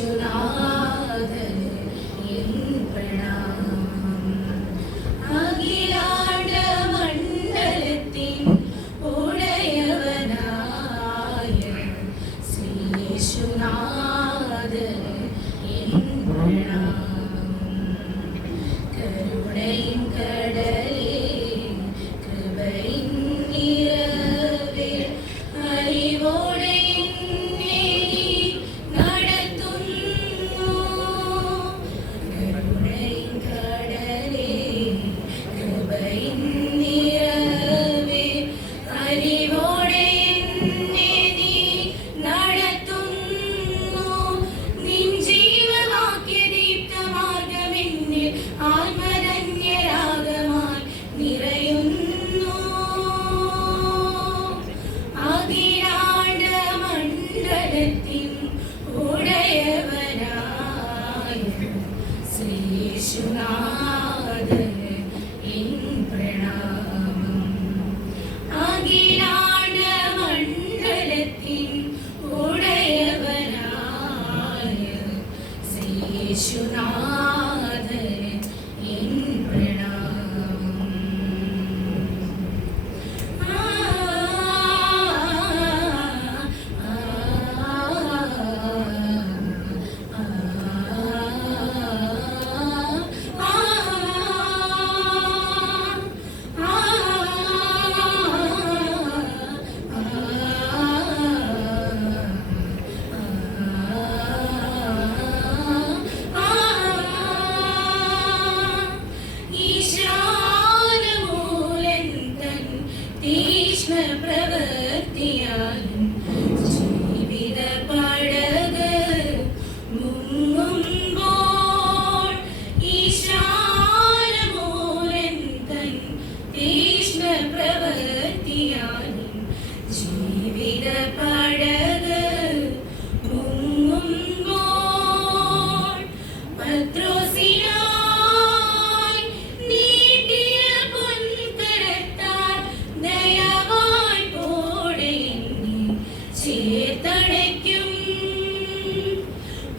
Do. Atma issue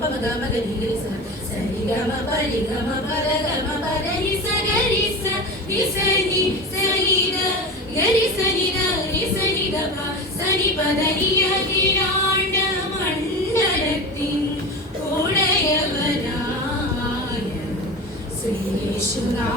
பமகம கனிகரிச Saregama பரிகம பரகம பரனிச Karisa நிசனி Charitha கரிசனித நிசனித Shani பதனிய Grand மண்டலத்தின் உடையவனாய ஸ்ரீ சுரா